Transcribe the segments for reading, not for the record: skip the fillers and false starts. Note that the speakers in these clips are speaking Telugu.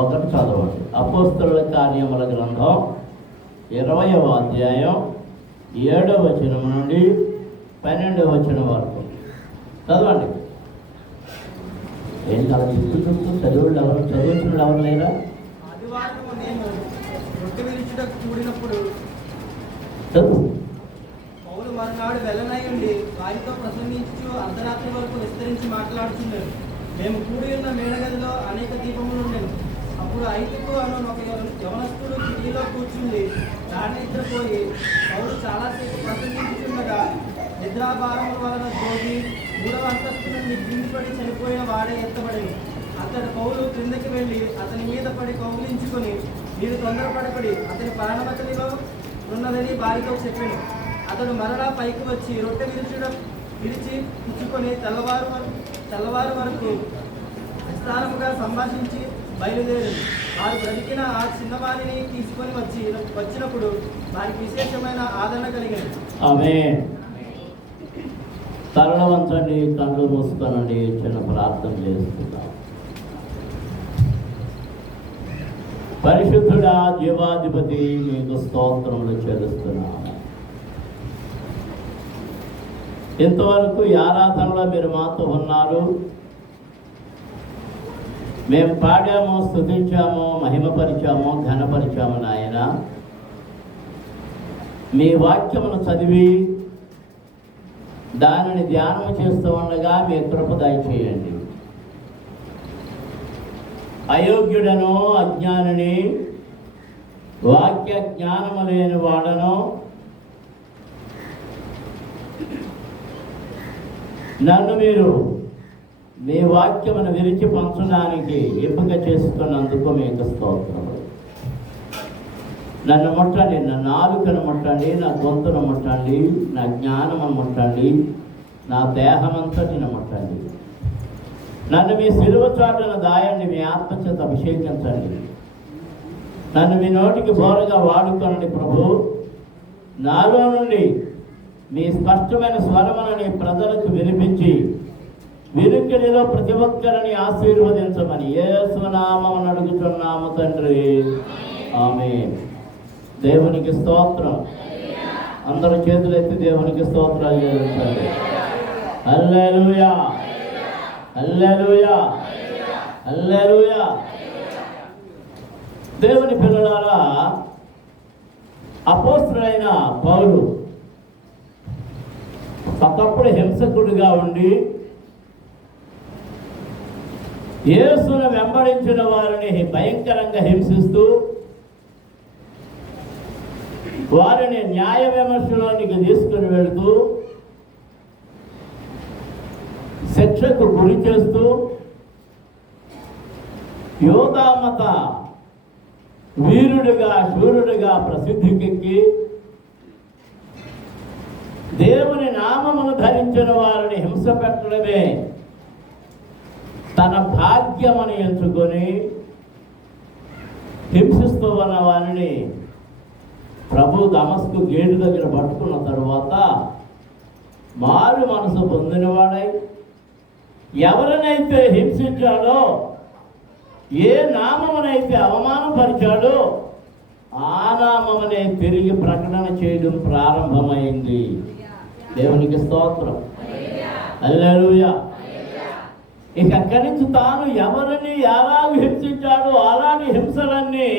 ఒకటి చదవండి. అపోస్తలుల కార్యముల గ్రంథం 20వ అధ్యాయం 7వ వచనం నుండి 12వ వచనం వరకు చదవండి. ఏం కాదు చదువులు ఎవరు చదువుతున్న ఎవరు లేరా? చదువు. పౌలు మరునాడు వెళ్ళనయ్యుండి వారితో ప్రసంగించు అర్ధరాత్రి వరకు విస్తరించి మాట్లాడుతున్నారు. మేము కూడి ఉన్న మేడగదిలో అనేక దీపములు ఉండేవి. అప్పుడు ఐతికు అను ఒక యవనస్తుడు కిటికీలో కూర్చుండి నిద్రపోయి పౌలు చాలాసేపు ప్రసంగించుండగా నిద్రాభారముల వలన జోగి 3వ అంతస్తు నుండి కిందిపడి చనిపోయిన వాడే ఎత్తబడింది. అతడు పౌలు క్రిందకి వెళ్ళి అతని మీద పడి కౌగిలించుకొని, మీరు తొందరపడబడి అతని ప్రాణవతలిలో ఉన్నదని వారితో చెప్పాను. అతడు మరలా పైకి వచ్చి రొట్టె విరిచి పుచ్చుకొని తెల్లవారు వరకు విస్తారముగా సంభాషించి బయలుదేరింది. వారు బ్రతికిన ఆ చిన్నవారిని తీసుకొని వచ్చినప్పుడు వారికి విశేషమైన ఆదరణ కలిగింది. ఆమేన్. తలలో వంచండి, కళ్ళు మూసుకోనండి, చిన్న ప్రార్థన చేస్తున్నాం. పరిశుద్ధుడా, జీవాధిపతి, మీకు స్తోత్రములు చెల్లిస్తున్నాము. ఇంతవరకు ఈ ఆరాధనలో మీరు మాతో ఉన్నారు. మేము పాడాము, స్తుతించాము, మహిమపరిచాము, ఘనపరిచాము. నాయన, మీ వాక్యమును చదివి దానిని ధ్యానం చేస్తూ ఉండగా మీ కృప దయచేయండి. అయోగ్యుడను, అజ్ఞానిని, వాక్య జ్ఞానము లేని వాడను, నన్ను మీరు మీ వాక్యమును విరిచి పంచడానికి ఎంపిక చేసుకున్నందుకు మీకు స్తోత్రములు. నన్ను ముట్టండి, నా నాలుకను ముట్టండి, నా గొంతును ముట్టండి, నా జ్ఞానమును ముట్టండి, నా దేహమంతటిని ముట్టండి. నన్ను మీ సిలువ చాటును దాయండి, మీ ఆత్మచేత అభిషేకించండి. నన్ను మీ నోటికి బోరగా వాడుకోనండి ప్రభు. నాలో నుండి మీ స్పష్టమైన స్వరమును నీ ప్రజలకు వినిపించి వినికిడిలో ప్రతి ఒక్కరిని ఆశీర్వదించమని యేసు నామమున అడుగుచున్నాము తండ్రి, ఆమేన్. దేవునికి స్తోత్రం. అందరూ చేతులెత్తి దేవునికి స్తోత్రాలు చేయండి. హల్లెలూయా, హల్లెలూయా, హల్లెలూయా. దేవుని పిల్లలారా, అపోస్తలుడైన పౌలు ఒకప్పుడు హింసకుడిగా ఉండి యేసును వెంబడించిన వారిని భయంకరంగా హింసిస్తూ వారిని న్యాయ విమర్శలోనికి తీసుకుని వెళుతూ శిక్షకు గురి చేస్తూ యోధామత వీరుడిగా, శూరుడిగా ప్రసిద్ధికెక్కి దేవుని నామమును ధరించిన వారిని హింస పెట్టడమే తన భాగ్యమని ఎంచుకొని హింసిస్తూ ఉన్న వారిని ప్రభు దమస్కు గేటు దగ్గర పట్టుకున్న తరువాత మారు మనసు పొందినవాడై ఎవరినైతే హింసించాడో, ఏ నామమునైతే అవమానపరిచాడో ఆ నామమునే తిరిగి ప్రకటన చేయడం ప్రారంభమైంది. దేవునికి స్తోత్రం. హల్లెలూయా. ఇక అక్కడి నుంచి తాను ఎవరిని ఎలా హింసించాడో అలాంటి హింసలన్నీ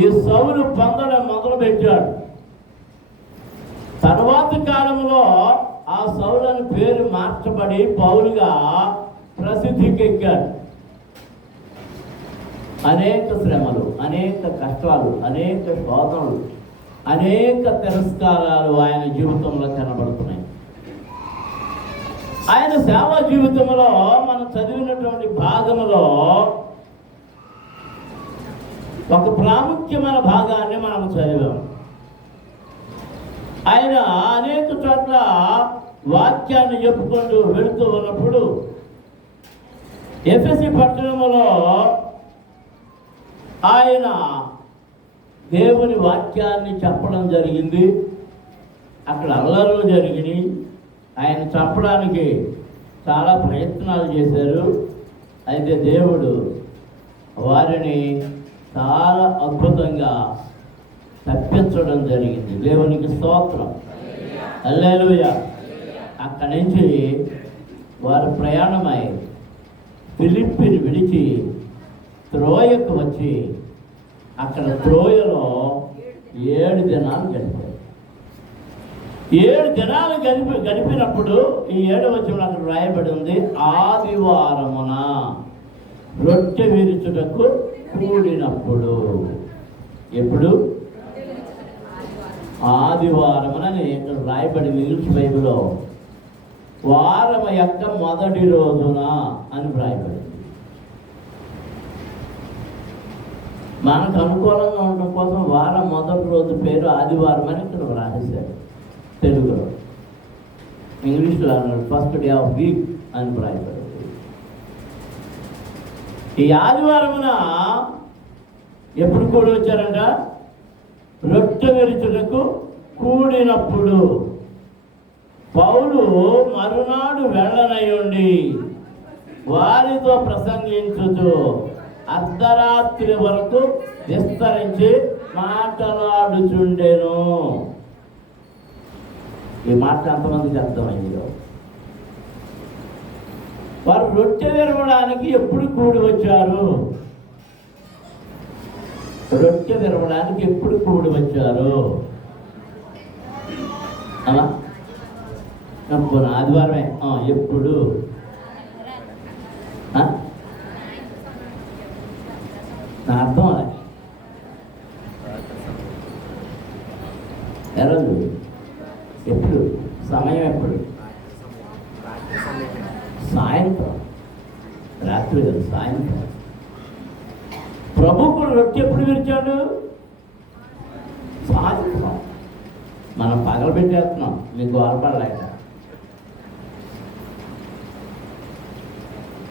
ఈ సౌలు పొందడం మొదలుపెట్టాడు. తర్వాత కాలంలో ఆ సౌలని పేరు మార్చబడి పౌలుగా ప్రసిద్ధికెక్కాడు. అనేక శ్రమలు, అనేక కష్టాలు, అనేక శోధనలు, అనేక తిరస్కారాలు ఆయన జీవితంలో కనబడుతున్నాయి. ఆయన సేవా జీవితంలో మనం చదివినటువంటి భాగంలో ఒక ప్రాముఖ్యమైన భాగాన్ని మనం చదివాం. ఆయన అనేక చోట్ల వాక్యాన్ని చెప్పుకుంటూ వెళుతూ ఉన్నప్పుడు ఎఫెసీ పట్టణంలో ఆయన దేవుని వాక్యాన్ని చెప్పడం జరిగింది. అక్కడ అల్లర్లు జరిగినాయి. ఆయన చంపడానికి చాలా ప్రయత్నాలు చేశారు. అయితే దేవుడు వారిని చాలా అద్భుతంగా తప్పించడం జరిగింది. దేవునికి స్తోత్రం. హల్లెలూయా. అక్కడి నుంచి వారు ప్రయాణమై ఫిలిప్పీని విడిచి త్రోయకు వచ్చి అక్కడ త్రోయలో 7 దినాలు గడిపారు. 7 దినాలు గడిపినప్పుడు ఈ 7వ వచనంలో అక్కడ రాయబడి ఉంది, ఆదివారమున రొట్టె విరుచుటకు కూడినప్పుడు. ఎప్పుడు? ఆదివారమునని ఇక్కడ రాయబడింది ఇంగ్లీష్ బైబిల్లో. వారం యొక్క మొదటి రోజున అని రాయబడింది. మనకు అనుకూలంగా ఉండడం కోసం వారం మొదటి రోజు పేరు ఆదివారం అని ఇక్కడ రాసేశారు తెలుగులో. ఇంగ్లీష్లో అన్నాడు ఫస్ట్ డే ఆఫ్ వీక్ అని రాయబడింది. ఈ ఆదివారమున ఎప్పుడు కూడి వచ్చారంట? రొట్టె విరుచుటకు కూడినప్పుడు. పౌలు మరునాడు వెళ్ళనయ్యుండి వారితో ప్రసంగించుచు అర్ధరాత్రి వరకు విస్తరించి మాట్లాడుచుండెను. ఈ మాట ఎంతమందికి అర్థమైందో? వారు రొట్టె విరవడానికి ఎప్పుడు కూడి వచ్చారు? రొట్టె విరవడానికి ఎప్పుడు కూడి వచ్చారు? అలా ఆదివారమే. ఎప్పుడు? నా అర్థం అలా ఎరదు. ఎప్పుడు? సమయం ఎప్పుడు? సాయంత్రం. రాత్రి కదా, సాయంత్రం. ప్రభువుకు రొట్టె ఎప్పుడు విరిచాడు? సాయంత్రం. మనం పగలు పెట్టేస్తున్నాం మీకు వారపడలేక.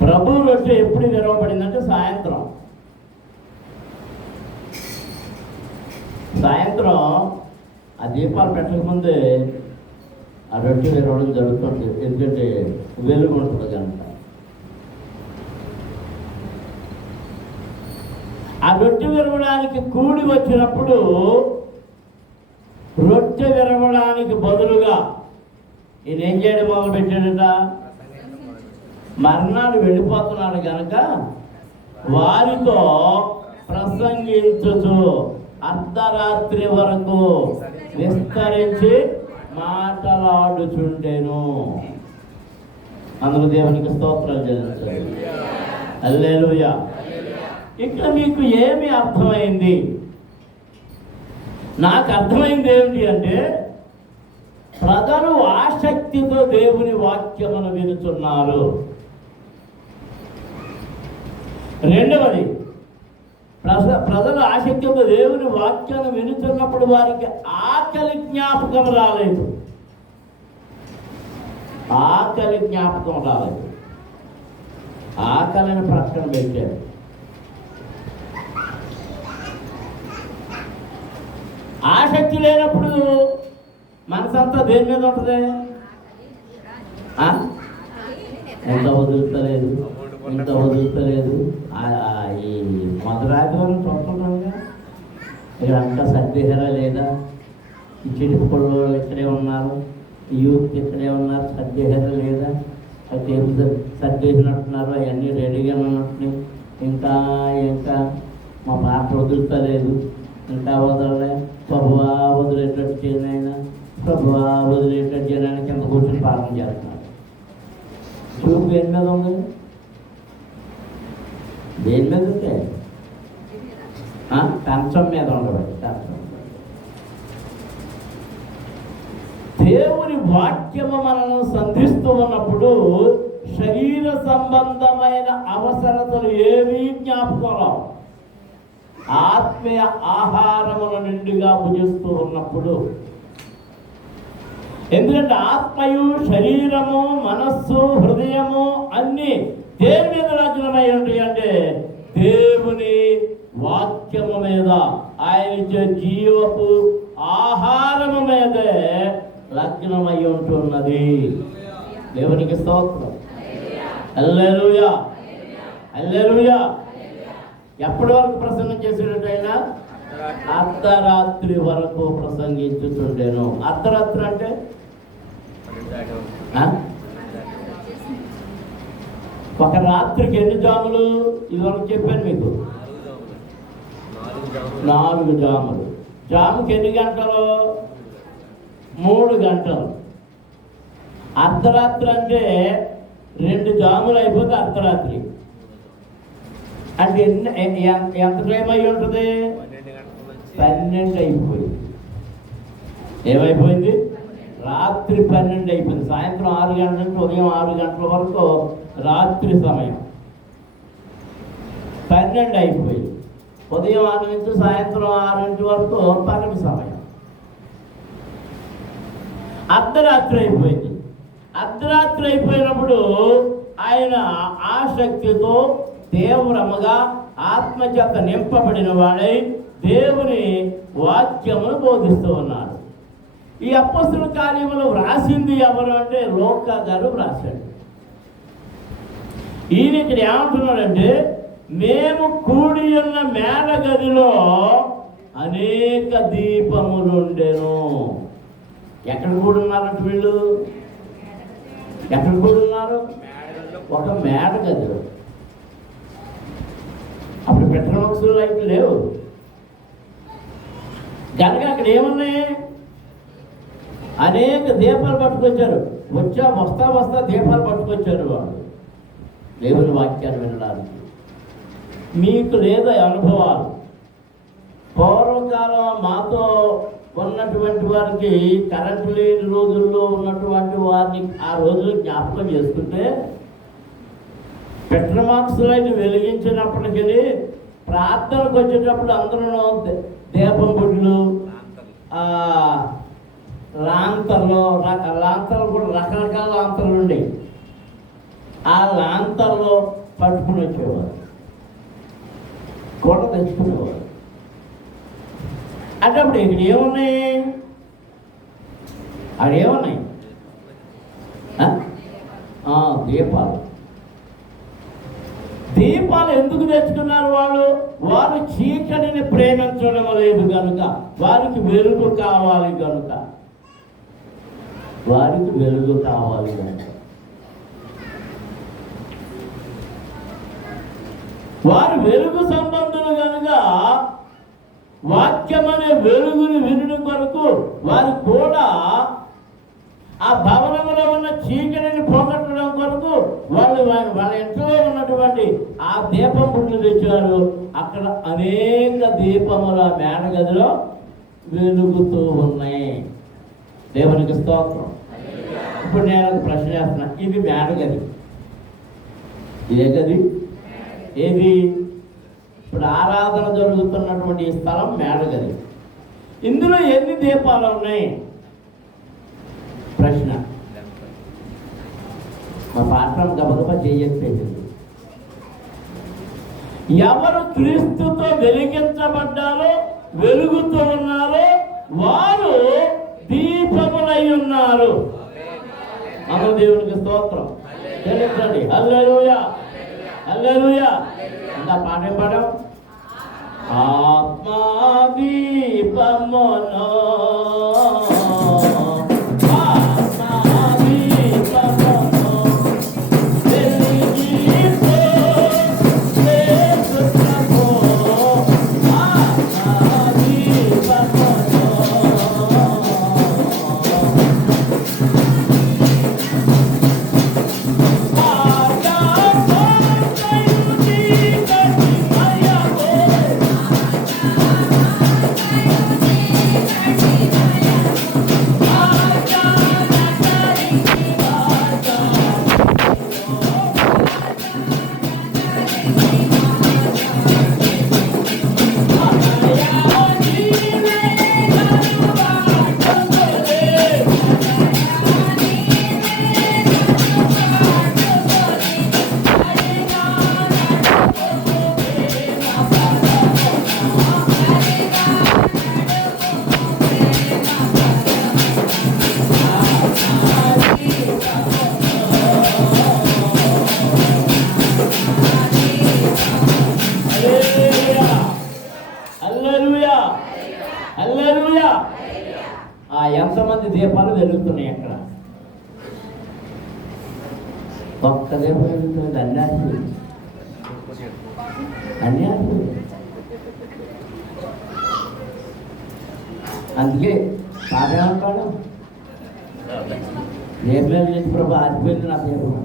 ప్రభు రొట్టె ఎప్పుడు విరవబడిందంటే సాయంత్రం. సాయంత్రం ఆ దీపాలు పెట్టకముందే ఆ రొట్టె విరవడం జరుగుతుంది. ఎందుకంటే వెలుగు ఉంటుంది కనుక. ఆ రొట్టె విరవడానికి కూడి వచ్చినప్పుడు రొట్టె విరవడానికి బదులుగా ఈయన ఏం చేయడం మొదలు పెట్టాడట? మర్నాడు వెళ్ళిపోతున్నాడు కనుక వారితో ప్రసంగించుచు అర్ధరాత్రి వరకు విస్తరించి మాట్లాడుచుండెను. అందుకు దేవునికి స్తోత్రాలు చెల్లించాలి. హల్లెలూయా. ఇక్కడ మీకు ఏమి అర్థమైంది? నాకు అర్థమైంది ఏమిటి అంటే, ప్రజలు ఆసక్తితో దేవుని వాక్యమును వినుచున్నారు. రెండవది, ప్రజలు ఆసక్తితో దేవుని వాక్యాన్ని వినుచున్నప్పుడు వారికి ఆకలి జ్ఞాపకం రాలేదు. ఆకలి జ్ఞాపకం రాలేదు. ఆకలిని ప్రక్కన పెట్టారు. ఆసక్తి లేనప్పుడు మనసంతా దేని మీద ఉంటుంది? ఎంత వదులుతలేదు, ఇంత వదులుతలేదు. ఈ మధురాజులను చూస్తున్నారుగా, ఇక్కడ అంతా సర్దేశారా లేదా? ఈ చెడుపు కొళ్ళు ఇక్కడే ఉన్నారు, ఈ యూత్ ఇక్కడే ఉన్నారు, సర్దేశారా లేదా? అయితే ఏం సర్దేసినట్టున్నారు, అవన్నీ రెడీగా ఉన్నట్టున్నాయి. ఇంకా ఇంకా మా పాట వదులుతలేదు, ఇంకా వదలలే. ప్రభువా వదిలేటట్టు చేయనైనా, ప్రభువా వదిలేటట్టు చేయడానికి కింద కూర్చొని ప్రార్థన చేస్తున్నారు. చూపు దేని మీద ఉంది? దేని మీద ఉంటే కంచం మీద ఉండబట్టి. కంచం. దేవుని వాక్యము మనల్ని సంధిస్తూ ఉన్నప్పుడు శరీర సంబంధమైన అవసరతలు ఏమీ జ్ఞాపకం రావు. ఆత్మీయ ఆహారముల నిండుగా భుజిస్తూ ఉన్నప్పుడు. ఎందుకంటే ఆత్మయు శరీరము మనస్సు హృదయము అన్నీ దేని మీద లగ్నమై ఉంటాయి అంటే దేవుని వాక్యము మీద, ఆయన ఇచ్చే జీవపు ఆహారము మీదే లగ్నమై ఉంటున్నది. దేవునికి స్తోత్రం. హల్లెలూయా. హల్లెలూయా. ఎప్పటి వరకు ప్రసంగం చేసేటట్టయినా అర్ధరాత్రి వరకు ప్రసంగించుతుండేను. అర్ధరాత్రి అంటే ఒక రాత్రికి ఎన్ని జాములు? ఇదివరకు చెప్పాను మీకు, 4 జాములు. జాముకి ఎన్ని గంటలు? 3 గంటలు. అర్ధరాత్రి అంటే 2 జాములు అయిపోతే అర్ధరాత్రి అంటే ఎంత టైం అయి ఉంటుంది? 12 అయిపోయింది. ఏమైపోయింది? రాత్రి 12 అయిపోయింది. సాయంత్రం 6 గంటల నుంచి ఉదయం 6 గంటల వరకు రాత్రి సమయం 12 అయిపోయింది. ఉదయం 6 నుంచి సాయంత్రం 6 వరకు పగటి సమయం. అర్ధరాత్రి అయిపోయింది. అర్ధరాత్రి అయిపోయినప్పుడు ఆయన ఆసక్తితో తీవ్రముగా ఆత్మచేత నింపబడిన వాడై దేవుని వాక్యమును బోధిస్తూ ఉన్నాడు. ఈ అపొస్తలుల కార్యములు వ్రాసింది ఎవరు అంటే లూకా గారు వ్రాశాడు. ఈయన ఇక్కడ ఏమంటున్నాడంటే, మేము కూడి ఉన్న మేడగదిలో అనేక దీపములు ఉండేను. ఎక్కడ కూడి ఉన్నారంటే వీళ్ళు? ఎక్కడ కూడి ఉన్నారు? ఒక మేడగదిలో. అప్పుడు పెట్రోల్ లైట్లు లేవు కనుక అక్కడ ఏమున్నాయి? అనేక దీపాలు పట్టుకొచ్చారు. వస్తా దీపాలు పట్టుకొచ్చారు వాళ్ళు దేవుని వాక్యాన్ని వినడానికి. మీకు లేదా అనుభవాలు? పూర్వకాలం మాతో ఉన్నటువంటి వారికి, కరెంటు లేని రోజుల్లో ఉన్నటువంటి వారిని ఆ రోజులు జ్ఞాపకం చేసుకుంటే, పెట్రోమాక్స్ లైట్ వెలిగించినప్పటికీ ప్రార్థనకు వచ్చేటప్పుడు అందరూ దీపం గుడ్లు, లాంతర్లు కూడా రకరకాల లాంతర్లు ఉండేవి. ఆ లాంతర్లో పట్టుకుని వచ్చేవారు, కూడా తెచ్చుకునేవారు. అంటే అప్పుడు ఇక్కడ ఏమున్నాయి? అదేమున్నాయి? దీపాలు. దీపాలు ఎందుకు తెచ్చుకున్నారు వాళ్ళు? వారు చీకటిని ప్రేమించడం లేదు కనుక, వారికి వెలుగు కావాలి కనుక, వారికి వెలుగు కావాలి కనుక వారు వెలుగు సంబంధులు కనుక వాక్యం అనే వెలుగుని వినడం కొరకు వారు కూడా ఆ భవనంలో ఉన్న చీకటిని పోగొట్టడం కొరకు వాళ్ళ ఇంట్లో ఉన్నటువంటి ఆ దీపం గుడ్లు తెచ్చారు. అక్కడ అనేక దీపముల మేడగదిలో వెలుగుతూ ఉన్నాయి. దేవునికి స్తోత్రం. ఇప్పుడు నేను ఒక ప్రశ్న చేస్తున్నా. ఇది మేడగది, ఇదే గది. ఏది? ఇప్పుడు ఆరాధన జరుగుతున్నటువంటి ఈ స్థలం మేడగది. ఇందులో ఎన్ని దీపాలు ఉన్నాయి? ప్రశ్న. మా పాఠం గబగబా చేయట్లేదు. ఎవరు క్రీస్తుతో వెలిగించబడ్డారో, వెలుగుతూ ఉన్నారో వారు దీపములై ఉన్నారు. అమ్మ దేవునికి స్తోత్రం. తెలుసండి. హల్లెలూయా, హల్లెలూయా. అంతా పాఠం పాఠం. ఆత్మా దీపమును Thank you. ఎంతమంది దీపాలు వెలుగుతున్నాయి అక్కడ? ఒక్క దీపం వెలుగుతుంది. అన్యాయం. అందుకే పాడేమంటాడు, దీపం వెలిగించి ప్రభు ఆరిపోయింది నా దీపం.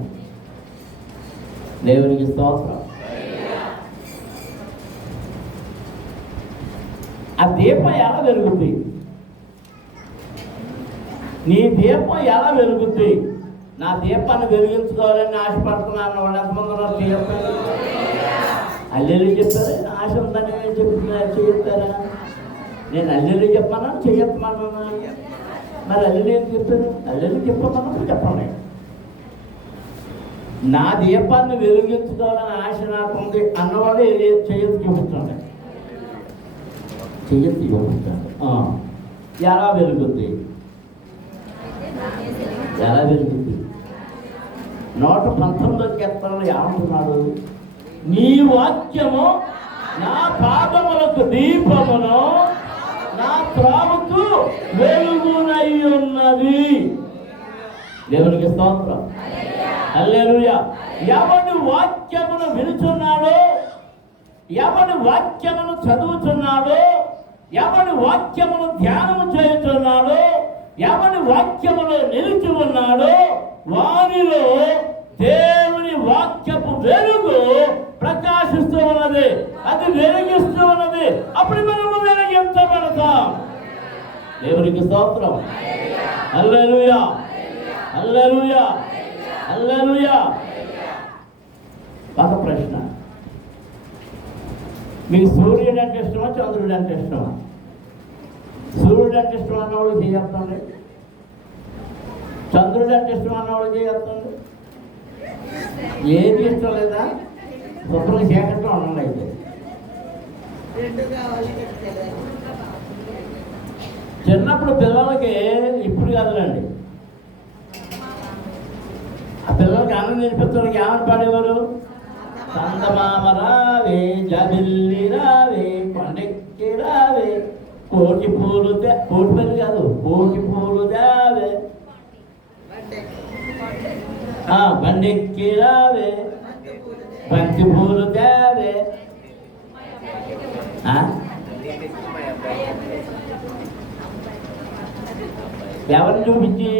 దేవునికి స్తోత్రం. ఆ దీపం ఎలా వెలుగుద్ది? నీ దీపం ఎలా వెలుగుద్ది? నా దీపాన్ని వెలిగించుకోవాలని ఆశపడుతున్నాను. వాళ్ళు ఎంతమంది ఉన్నారు? చెప్పారు, అల్లెలు చెప్పారు. ఆశ ఉందని నేను చెప్తున్నా, చెయ్యొస్తారా? నేను అల్లెలు చెప్పానా చెయ్యొత్తమానా? మరి అల్లెలు ఏం చెప్పారు? అల్లెలు చెప్పమన్నప్పుడు చెప్పండి. నా దీపాన్ని వెలిగించుకోవాలని ఆశ నాకు ఉంది అన్నవాడు చెయ్యొద్దు చూపిస్తాడు. చెయ్యొద్దు చూపిస్తాడు. ఎలా వెలుగుద్ది? ఎలా వెలుగుద్ది? 119 కీర్తనలో ఏమంటున్నాడు? నీ వాక్యము నా పాదములకు దీపమును, నా త్రావుకు వెలుగునై ఉన్నది. దేవునికి స్తోత్రం. హల్లెలూయా. ఎవడి వాక్యమును వినుచున్నాడో, ఎవడి వాక్యమును చదువుతున్నాడో, ఎవడి వాక్యమును ధ్యానము చేయుచున్నాడో, ఎవడి వాక్యములో నిలిచి ఉన్నాడో వారిలో దేవుని వాక్యపు వెలుగు ప్రకాశిస్తూ ఉన్నది. అది వెలిగిస్తూ ఉన్నది. అప్పుడు మనము వెలిగించబడతాం. దేవునికి స్తోత్రం. హల్లెలూయా, హల్లెలూయా, హల్లెలూయా. ఒక ప్రశ్న, మీకు సూర్యుడు అంటే ఇష్టమా, చంద్రుడు అంటే ఇష్టమా? సూర్యుడు అంటే ఇష్టం అన్నవాళ్ళు చేయొద్దండి. చంద్రుడు అంటే ఇష్టం అన్నవాళ్ళు చేయొద్దండి. ఏది ఇష్టం లేదా? శుభ్రంగా చీకట్లో ఉండండి. అయితే చిన్నప్పుడు పిల్లలకి, ఇప్పుడు కాదులండి, ఆ పిల్లలకి ఆనందం నేర్పించడానికి ఏమని పాడేవారు? చందమామ రావే, జబిల్లి రావే, కొండెక్కి రావే, కోటి పూలు కోటి పని కాదు, కోటి పూలు దావే, బండెక్కి రావే, బంతి పూలు దావే. ఎవరిని చూపించి?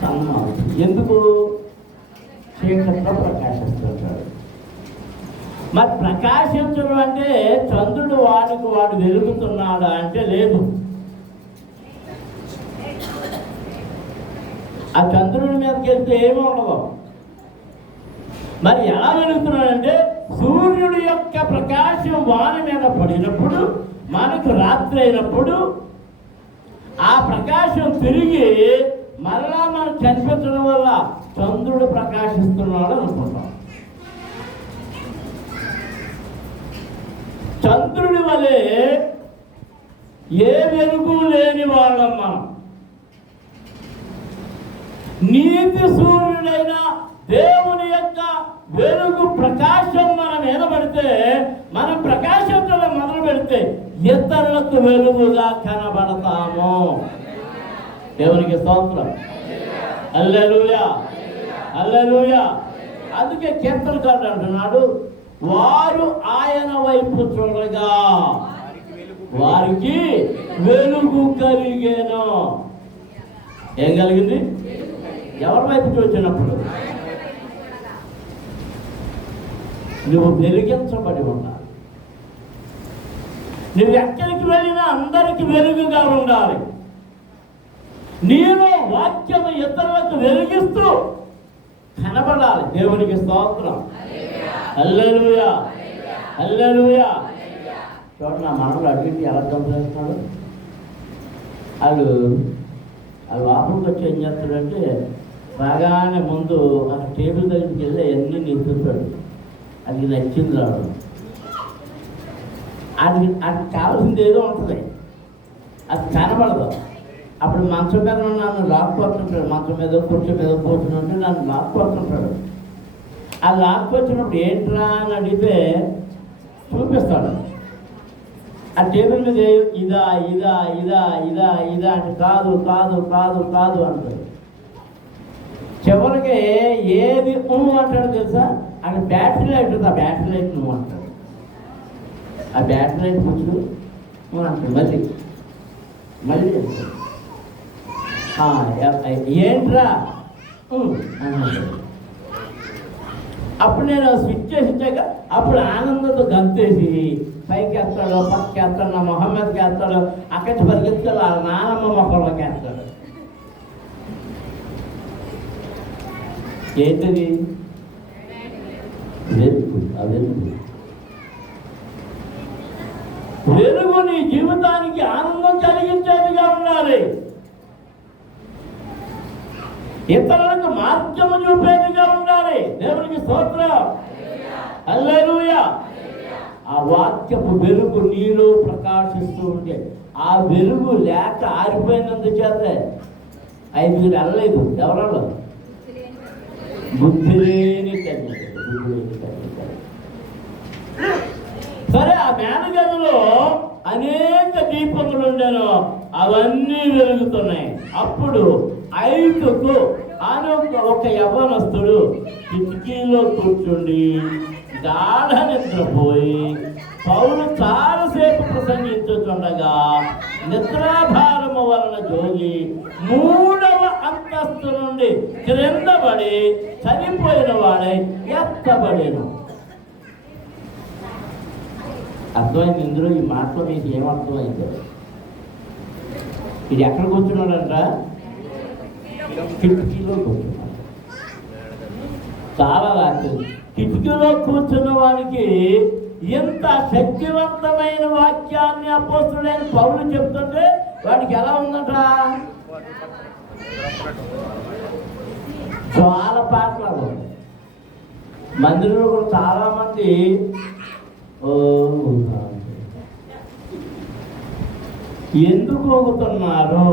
సన్మానం. ఎందుకు? చీకట్లో ప్రకాశిస్తుంటాడు. మరి ప్రకాశించడం అంటే చంద్రుడు వాడికి వాడు వెలుగుతున్నాడా అంటే లేదు. ఆ చంద్రుడి మీదకి వెళ్తే ఏమీ ఉండదు. మరి ఎలా వెలుగుతున్నాడంటే సూర్యుడి యొక్క ప్రకాశం వాని మీద పడినప్పుడు, మనకు రాత్రి అయినప్పుడు ఆ ప్రకాశం తిరిగి మరలా మనం కనిపించడం వల్ల చంద్రుడు ప్రకాశిస్తున్నాడు అనుకుంటాం. చంద్రుడి వలె ఏ వెలుగు లేని వాళ్ళం మనం. నీతి సూర్యుడైన దేవుని యొక్క వెలుగు ప్రకాశం మనం నిలబడితే, మనం ప్రకాశించడం మొదలు పెడితే ఇతరులకు వెలుగుగా కనబడతాము. దేవునికి స్తోత్రం. హల్లెలూయా, హల్లెలూయా. అందుకే కీర్తనకారుడు అంటున్నాడు, వారు ఆయన వైపు చూడగా వారికి వెలుగు కలిగేను. ఏం కలిగింది? ఎవరి వైపు చూసినప్పుడు? నువ్వు వెలిగించబడి ఉండాలి. నువ్వు ఎక్కడికి వెళ్ళినా అందరికి వెలుగుగా ఉండాలి. నీలో వాక్యము ఇతరులకు వెలిగిస్తూ కనబడాలి. దేవునికి స్తోత్రం. హల్లెలూయా, హల్లెలూయా. చూడండి, నా మనవడు అడిగి ఎలా చంపేస్తున్నాడు. వాళ్ళు లోపలికి వచ్చి ఏం చేస్తాడంటే, బాగానే ముందు ఆ టేబుల్ దగ్గరికి వెళ్ళి అవన్నీ నిలుపుతాడు. అది నచ్చింది రావడం. అది కావాల్సింది ఏదో ఉంటుంది, అది కనబడదు. అప్పుడు మంచం మీద నన్ను లాక్కొస్తుంటాడు. మంచం మీద కుర్చీ మీద కూర్చుంటే నన్ను లాక్కొస్తుంటాడు. ఆ లాక్కొచ్చినప్పుడు ఏంట్రా అని అడిగితే చూపిస్తాడు. ఆ టేబుల్ మీద ఇదా ఇదా ఇదా ఇదా ఇదా అంటే కాదు కాదు కాదు కాదు అంటాడు. చివరికి ఏది నువ్వు అంటాడు తెలుసా? అక్కడ బ్యాటరీ లైట్ ఉంది, ఆ బ్యాటరీ లైట్ నువ్వు అంటాడు. ఆ బ్యాటరీ లైట్ కూర్చు నువ్వు అంటాడు. మళ్ళీ మళ్ళీ ఏంట్రా అన్నాడు. అప్పుడు నేను స్విచ్ చేసి ఇచ్చాక అప్పుడు ఆనందంతో గంతేసి పైకి వేస్తాడు, పక్కకి వేస్తాడు, నా మొహమ్మద్కి వేస్తాడు, అక్కడి పరిగెత్తాడు, వాళ్ళ నానమ్మ మొక్కలోకి వేస్తాడు. ఏంటిది? వెలుగు. ఆ వెలుగు వెలుగు నీ జీవితానికి ఆనందం కలిగించేదిగా ఉండాలి. ఇతరులకు మార్గము చూపేదిగా ఉండాలి. దేవునికి స్తోత్రం. హల్లెలూయా. ఆ వాక్యపు వెలుగు నీలో ప్రకాశిస్తూ ఉంటే ఆ వెలుగు లేక ఆరిపోయినందుచేత 5 వెళ్ళలేదు. ఎవరో బుద్ధి లేని తల్లి. సరే, ఆ మేనగదిలో అనేక దీపములు ఉండేను, అవన్నీ వెలుగుతున్నాయి. అప్పుడు 5కు అని ఒక యవ్వనస్తుడు కిటికీలో కూర్చుండి గాఢ నిద్రపోయి పౌలు చాలాసేపు ప్రసంగించుతుండగా నిద్రాభారము వలన జోగి 3వ అంతస్తు నుండి క్రింద పడి చనిపోయిన వాడై ఎత్తబడేను. అర్థమైంది ఇందులో ఈ మాటలో మీకు ఏమర్థమైందో? ఇది ఎక్కడ కూర్చున్నాడంట? కిటికీలో కూర్చున్నాడు. చాలా రాత్రి కిటికీలో కూర్చున్న వానికి ఎంత శక్తివంతమైన వాక్యాన్ని అపోస్తుడైన పౌలు చెప్తుంటే వాడికి ఎలా ఉందట? చాలా పాటలు. మందిరంలో కూడా చాలా మంది ఎందుకు ఊగుతున్నారు?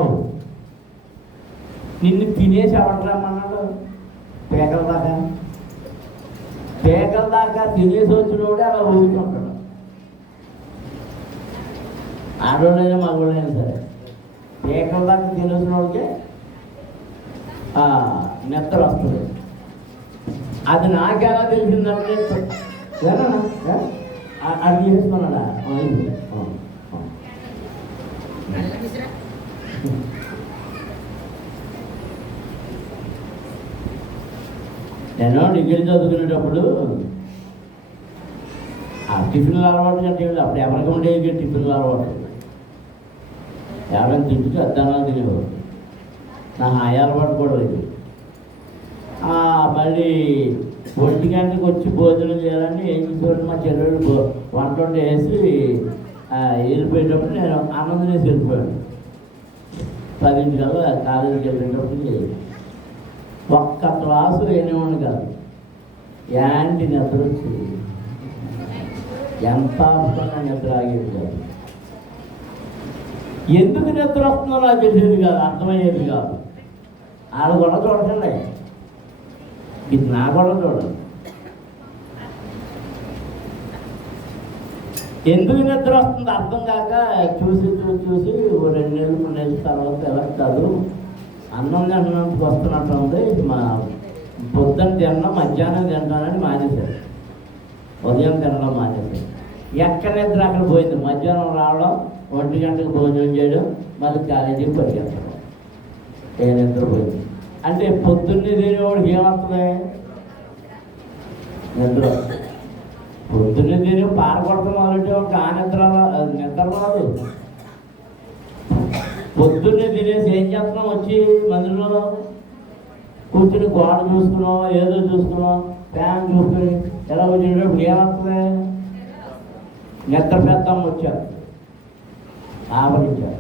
నిన్ను తినేసి ఎవడరామన్నాడు? పేకల దాకా తినేసి వచ్చినోడే అలా ఊగుతుంటాడు. ఆడోళ్ళైనా మగోళ్ళైనా సరే పేకల దాకా తినేసిన వాడికే నిద్ర వస్తుంది. అది నాకెలా తెలిసిందంటే అది చేసుకున్నాడా? నేను డిగ్రీ చదువుకునేటప్పుడు ఆ టిఫిన్లు అలవాటు కంటే అప్పుడు ఎవరికి ఉండేవి టిఫిన్లు అలవాటు. ఎవరైనా తింటే అద్దానాలు తినేవారు. నా హాయి అలవాటు కూడా లేదు. మళ్ళీ 1 గంటలకు వచ్చి భోజనం చేయాలని ఏం చేసేవాడు, మా చెల్లెడు వంట వేసి వెళ్ళిపోయేటప్పుడు నేను అన్నం వేసి వెళ్ళిపోయాను. 10 కల్లా కాలేజీకి వెళ్ళేటప్పుడు ఒక్క క్లాసు వేయనివ్వండి కాదు, యాంటీ నిద్ర వచ్చేది. ఎంత అవసరంగా నిద్ర ఆగేది కాదు. ఎందుకు నిద్ర వస్తుందో నాకు తెలిసేది కాదు, అర్థమయ్యేది కాదు. వాళ్ళు కూడా చూడకండి, ఇది నా కూడా చూడండి. ఎందుకు నిద్ర వస్తుంది అర్థం కాక చూసి 2 నెలలు 3 నెలల తర్వాత ఎలా కాదు అన్నం తినడానికి వస్తున్నట్టు ఉంది. మా పొద్దున్న తినడం మధ్యాహ్నం తింటానని మానేశారు. ఉదయం తినడం మానేశారు. ఎక్కడ నిద్ర అక్కడ పోయింది. మధ్యాహ్నం రావడం, 1 గంటకు భోజనం చేయడం, మళ్ళీ కాలేజీకి పరిగెత్తడం. ఏ నిద్ర పోయింది అంటే పొద్దున్నే తినేవాడికి ఏమవుతుంది? నిద్ర. పొద్దున్నే తిని పారకొడతాం మొదలంటే ఆ నిద్ర రాదు. పొద్దున్నే తినేసి ఏం చేస్తున్నాం? వచ్చి మందిరంలో కూర్చుని గోడ చూసుకున్నాం, ఏదో చూసుకున్నాం, ఫ్యాన్ చూసుకుని ఎలా వచ్చేటప్పుడు ఏమవుతుంది? నిద్ర పెద్దాం వచ్చారు, ఆవరించారు.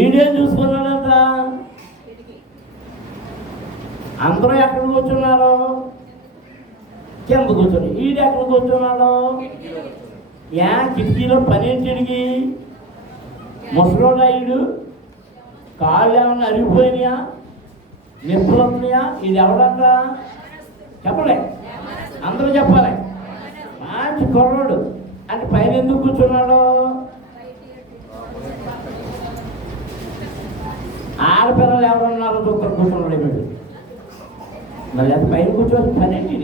ఈడే చూసుకున్నాడంట. అందరూ ఎక్కడ కూర్చున్నారు? కింద కూర్చొని. ఈడు ఎక్కడ కూర్చున్నాడు? కిటికీలో పనేంటిడికి ముసలోడాయుడు కాళ్ళు ఏమన్నా అరిగిపోయినాయా? నొప్పులు వస్తున్నాయా? ఇది ఎవడంట? చెప్పలే, అందరూ చెప్పాలి. మంచి కుర్రాడు. ఆ అంటే పైన ఎందుకు కూర్చున్నాడు? ఆడపిల్లలు ఎవరున్నారో చూస్తారు కూర్చున్నాడు ఏమిటి? మరి అది పైన కూర్చోవచ్చు పని ఏంటి?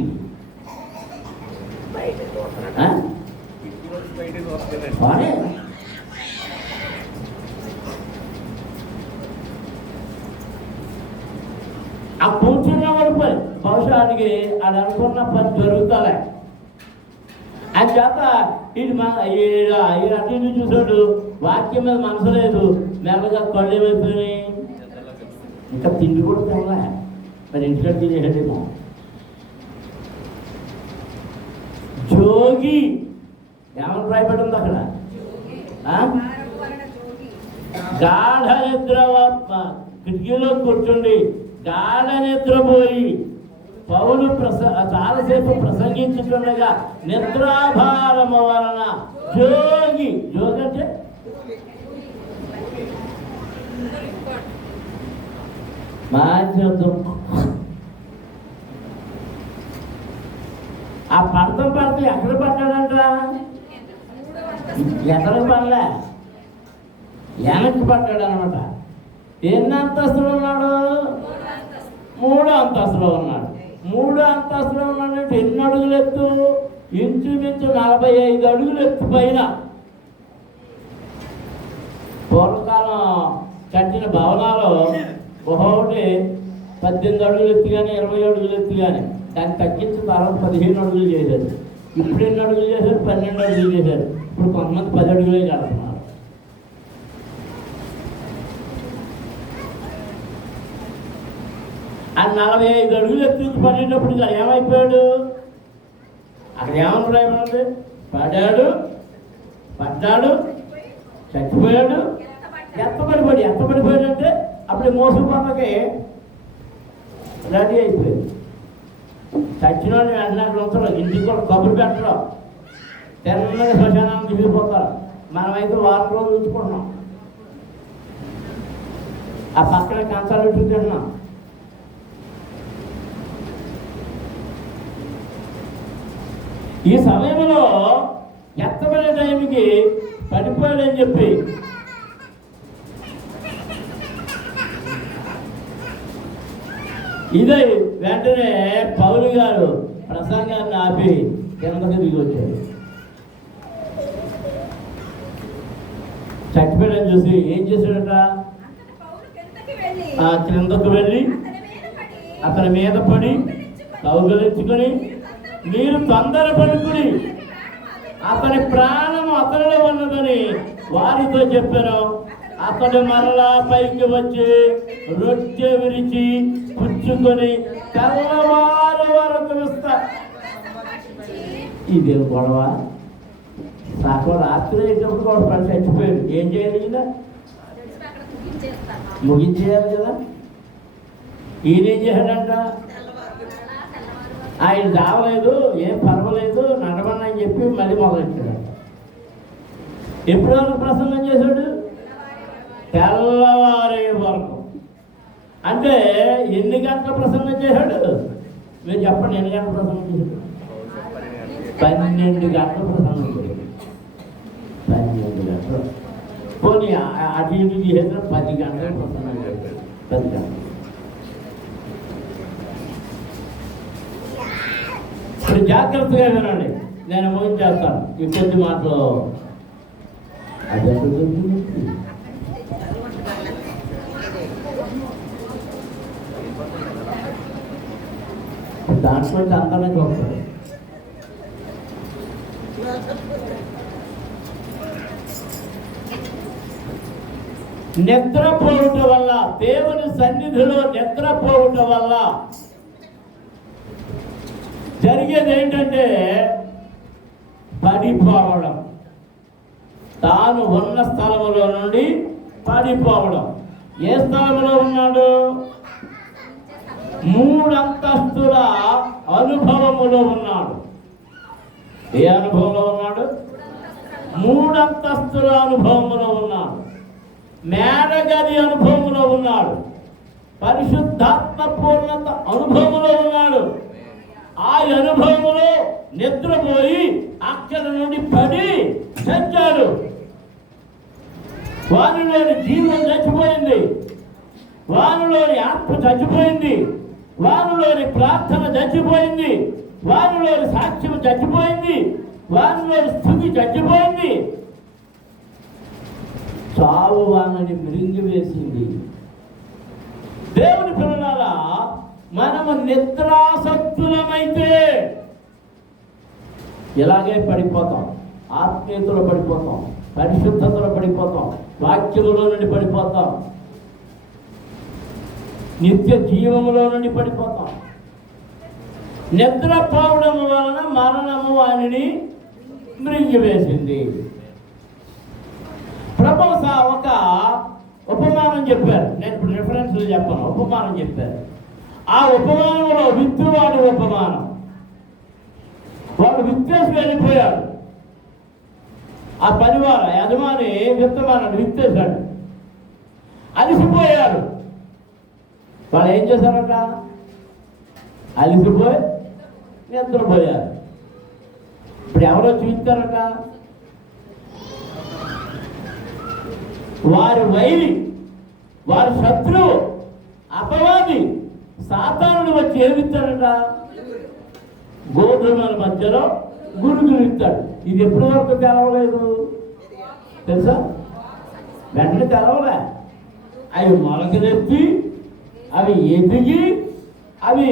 ఆ కూర్చున్న వాడు పని బహుశా అది అనుకున్న పని జరుగుతాలే. అది చేత అటు ఇటు చూసాడు, వాక్యం మీద మనసు లేదు, మెల్లగా కళ్ళు ఏమైపోయినాయి, ఇంకా తిండి కూడా తినలే. మరి ఇంటికి తినేసాడేమో. జోగి ఏమని రాయబడింది అక్కడ? గాఢ నిద్ర, కిటికీలో కూర్చుండి గాఢ నిద్రపోయి పౌలు చాలాసేపు ప్రసంగించుతుండగా నిద్రాభారము వలన జోగి. జోగి అంటే ఆ పడతం ఎక్కడ పడ్డాడంటరా? ఎక్కడికి పడలే, వెనక్కి పడ్డాడు అనమాట. ఎన్ని అంతస్తులు ఉన్నాడు? 3 అంతస్తులో ఉన్నాడు. 3 అంతస్తులో ఉన్నాడంటే ఎన్ని అడుగులు ఎత్తు? ఇంచుమించు 45 అడుగులు ఎత్తు పైన. పూర్వకాలం కట్టిన భవనాలు ఒకటి 18 అడుగులు ఎత్తు కానీ 20 అడుగులు ఎత్తు కానీ దాన్ని తగ్గించి తర్వాత 15 అడుగులు చేశారు. ఇప్పుడు ఎన్ని అడుగులు చేశారు? 12 అడుగులు చేశారు. ఇప్పుడు కొంతమంది 10 అడుగులే కడుతున్నారు. ఆ 45 అడుగులు ఎత్తి పడేటప్పుడు ఇక్కడ ఏమైపోయాడు? అక్కడ ఏమని రాయబడింది? పడ్డాడు, చచ్చిపోయాడు, ఎత్తపడిపోయాడంటే అప్పుడు మోసం పక్కకి రెడీ అయిపోయాడు. చచ్చిన వాళ్ళు వెంటనే అక్కడ ఉంటారు, ఇంటికి కూడా కబురు పెట్టడం, తెల్లగా శ్మశానాన్ని దిగిపోతారు. మనమైతే వారం రోజులు ఉంచుకుంటున్నాం, ఆ పక్కన కంచాలు పెట్టుకుంటున్నాం. ఈ సమయంలో ఎత్తబడే టైంకి పడిపోయాడని చెప్పి ఇదే వెంటనే పౌలు గారు ప్రసంగాన్ని ఆపి కిందకి దిగి వచ్చాడు. చచ్చిపోయాడని చూసి ఏం చేశాడట? ఆ క్రిందకు వెళ్ళి అతని మీద పడి కౌగిలించుకొని, మీరు తొందరపడుకుని అతని ప్రాణము అతనిలో ఉన్నదని వారితో చెప్పాను. అతడు మరలా పైకి వచ్చి రొట్టె విరిచి పుచ్చుకొని తెల్లవారు వరకు ఇదే గొడవ. సగం రాత్రి అయ్యేటప్పుడు కూడా పని చచ్చిపోయాడు. ఏం చేయాలి? కదా ముగించేయాలి కదా. ఈయన ఏం చేశాడంట? ఆయన రావలేదు, ఏం పర్వాలేదు, నడమని అని చెప్పి మళ్ళీ మొదలెట్టాడు. ఎప్పుడు వరకు ప్రసంగం చేశాడు? తెల్లవారే వరకు. అంటే ఎన్ని గంటల ప్రసంగం చేశాడు? మీరు చెప్పండి, ఎన్ని గంటల ప్రసంగం చేశాడు? 12 గంటల ప్రసంగం చేశాడు. 12 గంటలు. పోనీ అటు ఇటు చేసిన 10 గంటల ప్రసంగం చేశాడు. 10 గంటలు. ఇప్పుడు జాగ్రత్తగా వినండి, నేను ముగించేస్తాను ఈ కొద్ది మాటలు. అది దాంట్లో అందరినీ చూస్తాడు. నిద్రపోవటం వల్ల, దేవుని సన్నిధిలో నిద్రపోవటం వల్ల జరిగేది ఏంటంటే పడిపోవడం. తాను ఉన్న స్థలంలో నుండి పడిపోవడం. ఏ స్థలంలో ఉన్నాడు? 3 అంతస్తుల అనుభవములో ఉన్నాడు. ఏ అనుభవంలో ఉన్నాడు? 3 అంతస్తుల అనుభవములో ఉన్నాడు. మేడగది అనుభవములో ఉన్నాడు. పరిశుద్ధాత్మ పూర్ణత అనుభవములో ఉన్నాడు. ఆ అనుభవములో నిద్రపోయి అక్కడ నుండి పడి వారిలోని జీవం చచ్చిపోయింది, వారిలోని ఆత్మ చచ్చిపోయింది, వారిలోని ప్రార్థన చచ్చిపోయింది, వారిలోని సాక్ష్యం చచ్చిపోయింది, వారిలోని స్థుతి చచ్చిపోయింది. చావు వారిని మృంగివేసింది. దేవుని పిల్లలారా, మనము నిద్రాసక్తులమైతే ఇలాగే పడిపోతాం. ఆత్మీయతలో పడిపోతాం, పరిశుద్ధతలో పడిపోతాం, వాక్యములో నుండి పడిపోతాం, నిత్య జీవములో నుండి పడిపోతాం. నిద్రపోవడం వలన మరణము వారిని మృంగివేసింది. ప్రభు ఒక ఉపమానం చెప్పారు. నేను ఇప్పుడు రిఫరెన్స్లు చెప్పాను, ఉపమానం చెప్పారు. ఆ ఉపమానంలో విత్తువాడు ఉపమానం. వాడు విత్తేసి వెళ్ళిపోయాడు. ఆ పనివార యజమాని విత్తమానాడు, విత్తేశాడు, అలిసిపోయాడు. వాళ్ళు ఏం చేశారట? అలిసిపోయి నిద్రపోయారు. ఇప్పుడు ఎవరో చూస్తారట? వారి వైరి, వారి శత్రువు, అపవాది సాతానుడు వచ్చి ఏమిస్తాడట? గోధుమల మధ్యలో గురుగులు ఇస్తాడు. ఇది ఎప్పటి వరకు తెలవలేదు తెలుసా? వెంటనే తెలవలే. అవి మొలకలెత్తి, అవి ఎదిగి, అవి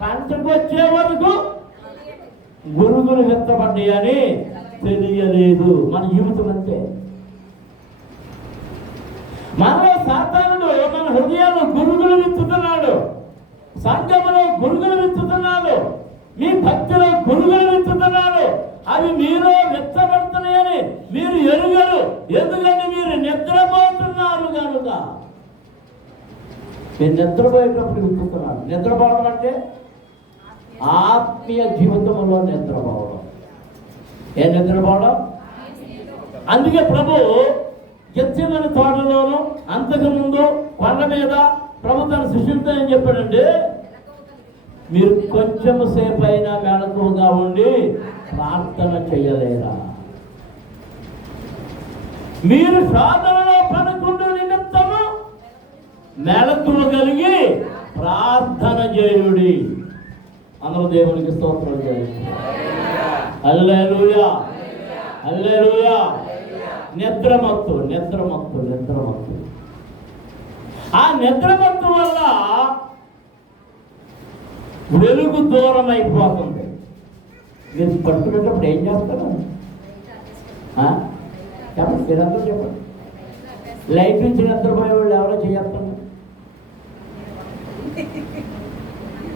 పంటకు వచ్చే వరకు గురుగులు విత్తబడ్డాయని తెలియలేదు. మన జీవితం అంతే. మనలో సాతానుడు మన హృదయాలు గురుగులు విత్తుతున్నాడు, సంఘములో గురుగులు విత్తుతున్నాడు, మీ భక్తిలో గురుగులు విత్తుతున్నాడు. అవి మీలో విత్తబడుతున్నాయని మీరు ఎరుగరు. ఎందుకంటే మీరు నిద్రపోతున్నారు కనుక. మీరు నిద్రపోయేటప్పుడు విత్తుతున్నారు. నిద్రపోవడం అంటే ఆత్మీయ జీవితంలో నిద్రపోవడం. ఏ నిద్రపోవడం? అందుకే ప్రభు గెత్సేమనే తోటలోను అంతకుముందు కొండ మీద ప్రభు తన శిష్యులతో ఏం చెప్పాడంటే, మీరు కొంచెం సేపు అయినా మెలకువగా ఉండి ప్రార్థన చేయలేరా? మీరు సాధనలో పడకుండా నిమిత్తము మెలకువ కలిగి ప్రార్థన చేయుడి. అందరూ దేవునికి స్తోత్రం చేయండి. హల్లెలూయా, హల్లెలూయా. నిద్రమత్తు, నిద్రమత్తు, నిద్రమత్తు. ఆ నిద్రమత్తు వల్ల వెలుగు దూరం అయిపోతుంది. మీరు పట్టుకునేటప్పుడు ఏం చేస్తారు? చెప్పండి, మీరందరూ చెప్పండి. లైట్ నుంచి నిద్రపోయే వాళ్ళు ఎవరో చేస్తాను.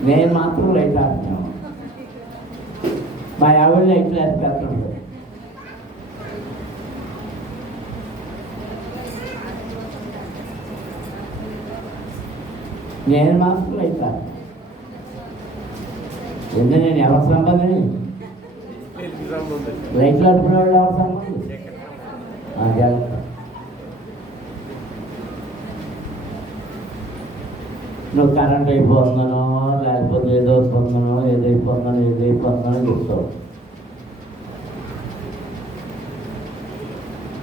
నేను మాత్రం లైట్ ఆడుతున్నాను. మా ఆవిడ లైట్లు వేస్తాను. నేను మాత్రం లైట్ ఆడుతాను. ఎందుకు నేను ఎవరి సంబంధం? లైట్లు ఆడుకునేవాళ్ళు ఎవరి సంబంధం? జాగ్రత్త. నువ్వు కరెంట్ అయిపోతున్నానో, లేకపోతే ఏదో వస్తుందనో, ఏదైపోతున్నానో చెప్తావు.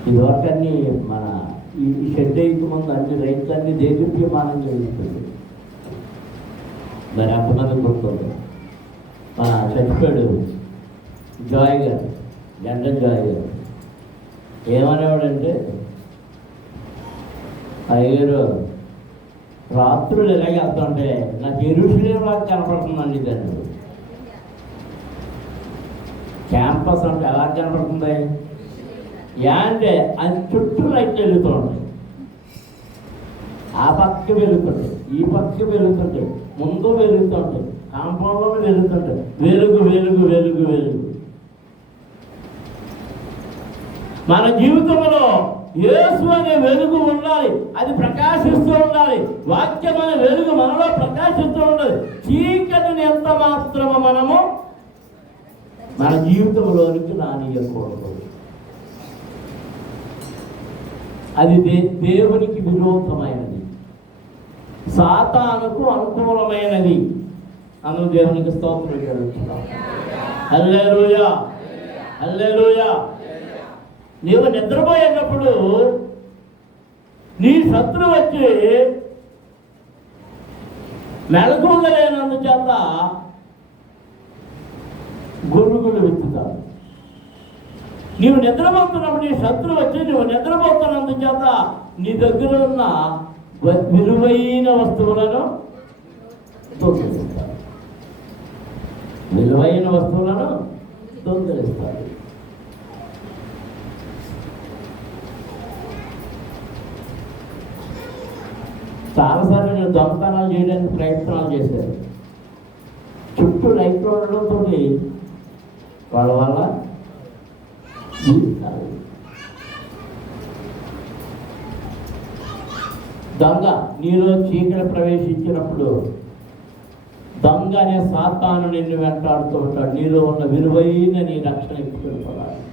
ఇదివరకు అన్నీ మన ఈ షెడ్ వేయక ముందు అన్ని రైతులన్నీ దేదీప్యమానం చేస్తుంది. మరి అంతమంది గుర్తుంది. మన చచ్చిపోయాడు జాయ్ గారు, లండన్ జాయ్ గారు. ఏమనేవాడంటే, అయ్యారు రాత్రులు ఎలాగే వెళ్తుంటే నాకు ఎరుషలేము లాగా కనపడుతుందండి. దాన్ని క్యాంపస్ అంటే ఎలా కనపడుతుంది? అంటే అది చుట్టూ లైట్లు వెలుగుతూ ఉంటాయి. ఆ పక్క వెలుగుతుంటాయి, ఈ పక్క వెలుగుతుంటాయి, ముందు వెలుగుతుంటాయి, కాంపౌండ్లో వెలుగుతుంటాయి. వెలుగు వెలుగు వెలుగు వెలుగు. మన జీవితంలో యేసు అనే వెలుగు ఉండాలి. అది ప్రకాశిస్తూ ఉండాలి. వాక్యం అనే వెలుగు మనలో ప్రకాశిస్తూ ఉండాలి. చీకటిని ఎంత మాత్రమో మనము మన జీవితంలోనికి రానియకూడదు. అది దేవునికి విరోధమైనది, సాతానుకు అనుకూలమైనది. అందరూ దేవునికి స్తోత్రం చేస్తున్నాం. నీ శత్రువు వచ్చి మెలకువలేనందుచేత గురుగులు విత్తుతాడు. నీవు నిద్రపోతున్నప్పుడు నీ శత్రువు వచ్చి నువ్వు నిద్రపోతున్నందుచేత నీ దగ్గర ఉన్న విలువైన వస్తువులను దొంగిలిస్తాడు. విలువైన వస్తువులను దొంగిలిస్తాడు. చాలాసార్లు నేను దొంగతనాలు చేయడానికి ప్రయత్నాలు చేశారు. చుట్టూ రైతులు ఉండడంతో వాళ్ళ వల్ల దొంగ నీలో చీకటి ప్రవేశించినప్పుడు దొంగ అనే సాతాను నిన్ను వెంటాడుతూ ఉంటాడు. నీలో ఉన్న విలువైన నీ రక్షణ ఎత్తుకొని పోవడానికి,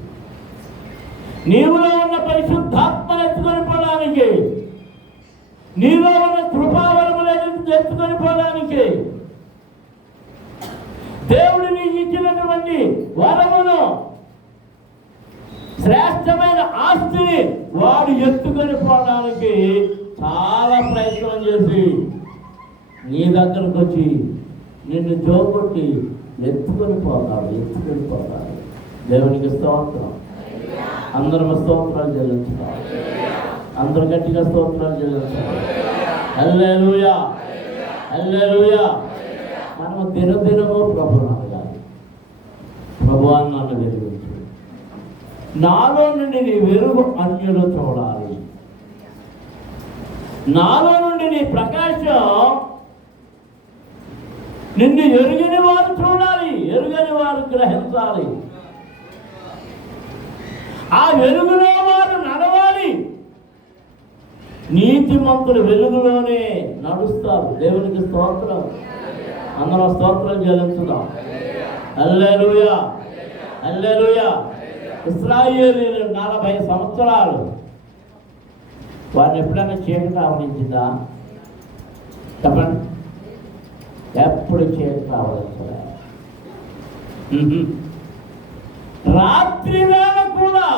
నీలో ఉన్న పరిశుద్ధాత్మను ఎత్తుకొని పోవడానికి, నీలో ఉన్న కృపావరములను ఎత్తుకొని పోవడానికి, దేవుడు నీకు ఇచ్చినటువంటి వరమును, శ్రేష్టమైన ఆస్తిని వాడు ఎత్తుకొని పోవడానికి చాలా ప్రయత్నం చేసి నీ దగ్గరకు వచ్చి నిన్ను జోకొట్టి ఎత్తుకొని పోతాడు. దేవునికి స్తోత్రం. అందరం స్తోత్రాలు చెల్లించాలి. అందరూ గట్టిగా స్తోత్రాలు చెల్లించాలి. హల్లెలూయా, హల్లెలూయా. మనము దినదినము ప్రభువును అడగాలి. ప్రభువా నన్ను వెలిగించు, నాలో నుండి నీ వెలుగు అన్యులు చూడాలి, నాలో నుండి నీ ప్రకాశం నిన్ను ఎరుగని వారు చూడాలి, ఎరుగని వారు గ్రహించాలి, ఆ వెలుగులో వారు నడవాలి. నీతిమంతులు వెలుగులోనే నడుస్తారు. దేవునికి స్తోత్రం. అందరం స్తోత్రం చెల్లించుదాం. హల్లెలూయా, హల్లెలూయా. ఇశ్రాయేలీయులు 40 సంవత్సరాలు వారిని ఎప్పుడైనా చీకటి ఆవరించిందా? చెప్పండి. ఎప్పుడు చీకటి ఆవరించలే. రాత్రి వేళ కూడా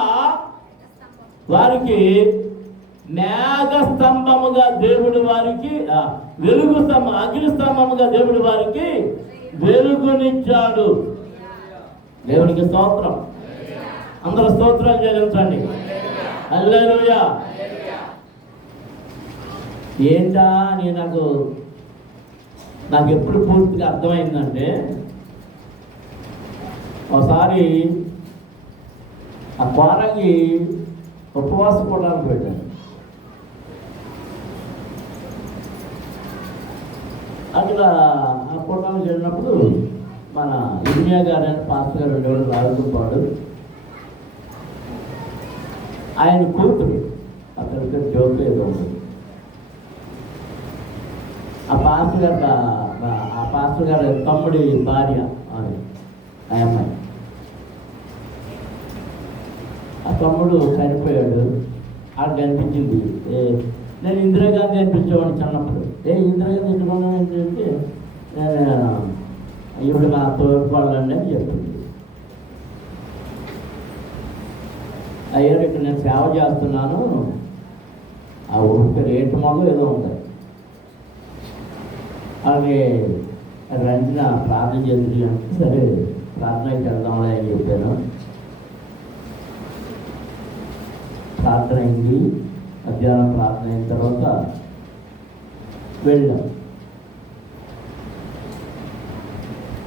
వారికి మేఘ స్తంభముగా దేవుడు వారికి వెలుగు స్తంభం, అగ్ని స్తంభముగా దేవుడు వారికి వెలుగునిచ్చాడు. దేవునికి స్తోత్రం. అందరూ స్తోత్రాలు చెల్లించండి. హల్లెలూయా. ఏంటా అని నాకు ఎప్పుడు పూర్తిగా అర్థమైందంటే, ఒకసారి ఆ కోరంగి ఉపవాస కూటానికి పెట్టాను. అక్కడ ఆ కూటానికి వెళ్ళినప్పుడు మన ఇర్మియా గారు అని పాస్టర్ గారు ఉండేవాడు, రాజుపాడు. ఆయన కూతురు అతనికి జోకు ఏదో ఉంది. ఆ పాస్టర్ గారి తమ్ముడి భార్య అని ఆ అమ్మాయి. ఆ తమ్ముడు చనిపోయాడు. ఆడికి అనిపించింది, నేను ఇందిరాగాంధీ అనిపించేవాడిని చిన్నప్పుడు. ఇందిరాగాంధీ ఎట్టుకున్నాను ఏంటంటే, ఇప్పుడు నా తోడుకోవాలండి అని చెప్పింది. అయ్యారు, ఇక్కడ నేను సేవ చేస్తున్నాను, ఆ ఊరికి రేటు మొదలు ఏదో ఉంది, అలాగే రండి ప్రార్థన చేసి అంటే సరే ప్రార్థనకి వెళ్దామని అని చెప్పాను. ప్రార్థన అయింది. మధ్యాహ్నం ప్రార్థన అయిన తర్వాత వెళ్ళాం.